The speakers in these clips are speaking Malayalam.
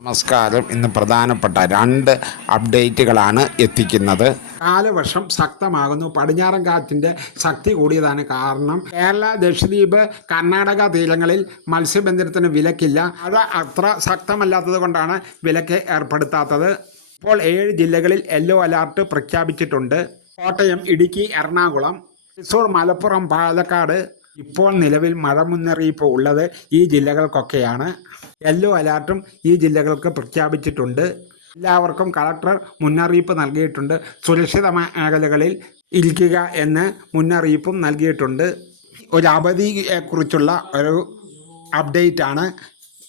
നമസ്കാരം. ഇന്ന് പ്രധാനപ്പെട്ട രണ്ട് അപ്ഡേറ്റുകളാണ് എത്തിക്കുന്നത്. കാലവർഷം ശക്തമാകുന്നു. പടിഞ്ഞാറൻ കാറ്റിൻ്റെ ശക്തി കൂടിയതാണ് കാരണം. കേരള, ലക്ഷദ്വീപ്, കർണാടക തീരങ്ങളിൽ മത്സ്യബന്ധനത്തിന് വിലക്കില്ല. മഴ അത്ര ശക്തമല്ലാത്തത് കൊണ്ടാണ് വിലക്ക് ഏർപ്പെടുത്താത്തത്. ഇപ്പോൾ 7 ജില്ലകളിൽ യെല്ലോ അലർട്ട് പ്രഖ്യാപിച്ചിട്ടുണ്ട്. കോട്ടയം, ഇടുക്കി, എറണാകുളം, തൃശ്ശൂർ, മലപ്പുറം, പാലക്കാട്. ഇപ്പോൾ നിലവിൽ മഴ മുന്നറിയിപ്പ് ഉള്ളത് ഈ ജില്ലകൾക്കൊക്കെയാണ്. യെല്ലോ അലർട്ടും ഈ ജില്ലകൾക്ക് പ്രഖ്യാപിച്ചിട്ടുണ്ട്. എല്ലാവർക്കും കളക്ടർ മുന്നറിയിപ്പ് നൽകിയിട്ടുണ്ട്. സുരക്ഷിത മേഖലകളിൽ ഇരിക്കുക എന്ന് മുന്നറിയിപ്പും നൽകിയിട്ടുണ്ട്. ഒരു അവധിയെക്കുറിച്ചുള്ള ഒരു അപ്ഡേറ്റാണ്.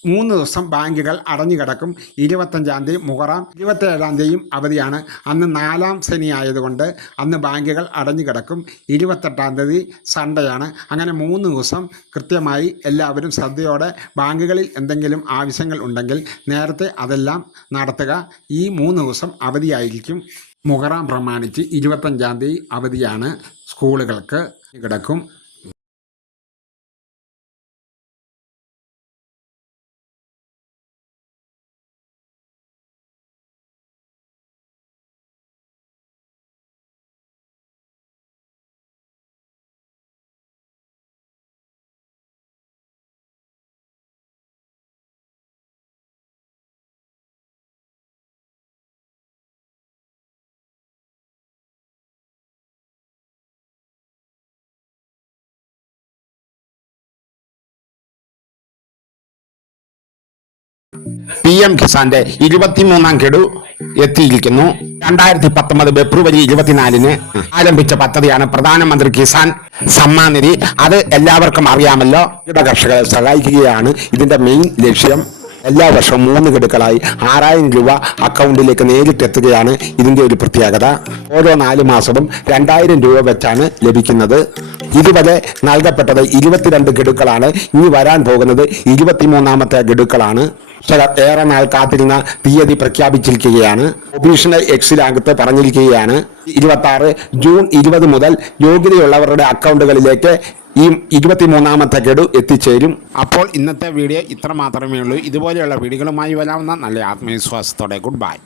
3 ദിവസം ബാങ്കുകൾ അടഞ്ഞു കിടക്കും. 25-ാം തീയതി മുഹറം, 27-ാം തീയതിയും അവധിയാണ്. അന്ന് 4ാം ശനി ആയതുകൊണ്ട് അന്ന് ബാങ്കുകൾ അടഞ്ഞു കിടക്കും. 28-ാം തീയതി സൺഡേയാണ്. അങ്ങനെ 3 ദിവസം കൃത്യമായി എല്ലാവരും ശ്രദ്ധയോടെ ബാങ്കുകളിൽ എന്തെങ്കിലും ആവശ്യങ്ങൾ ഉണ്ടെങ്കിൽ നേരത്തെ അതെല്ലാം നടത്തുക. ഈ 3 ദിവസം അവധിയായിരിക്കും. മുഹറം പ്രമാണിച്ച് 25-ാം തീയതി അവധിയാണ്. സ്കൂളുകൾക്ക് കിടക്കും. PM കിസാന്റെ 23-ാം ഗഡു എത്തിയിരിക്കുന്നു. 2019 ഫെബ്രുവരി 24-ന് ആരംഭിച്ച പദ്ധതിയാണ് പ്രധാനമന്ത്രി കിസാൻ സമ്മാൻ നിധി. അത് എല്ലാവർക്കും അറിയാമല്ലോ. കർഷകരെ സഹായിക്കുകയാണ് ഇതിന്റെ മെയിൻ ലക്ഷ്യം. എല്ലാ വർഷവും 3 ഗഡുക്കളായി 6000 രൂപ അക്കൗണ്ടിലേക്ക് നേരിട്ടെത്തുകയാണ് ഇതിന്റെ ഒരു പ്രത്യേകത. ഓരോ 4 മാസവും 2000 രൂപ വെച്ചാണ് ലഭിക്കുന്നത്. ഇതുവരെ നൽകപ്പെട്ടത് 22 ഗഡുക്കളാണ്. ഇനി വരാൻ പോകുന്നത് 23-ാമത്തെ ഗഡുക്കളാണ്. ഏറെ നാൾ കാത്തിരുന്ന തീയതി പ്രഖ്യാപിച്ചിരിക്കുകയാണ്. ഒഫീഷ്യൽ എക്സിനകത്ത് പറഞ്ഞിരിക്കുകയാണ് 26 ജൂൺ 20 മുതൽ യോഗ്യതയുള്ളവരുടെ അക്കൗണ്ടുകളിലേക്ക് ഈ 23-ാമത്തെ ഗഡു എത്തിച്ചേരും. അപ്പോൾ ഇന്നത്തെ വീഡിയോ ഇത്ര മാത്രമേ ഉള്ളൂ. ഇതുപോലെയുള്ള വീഡിയോകളുമായി വരാവുന്ന നല്ല ആത്മവിശ്വാസത്തോടെ ഗുഡ് ബൈ.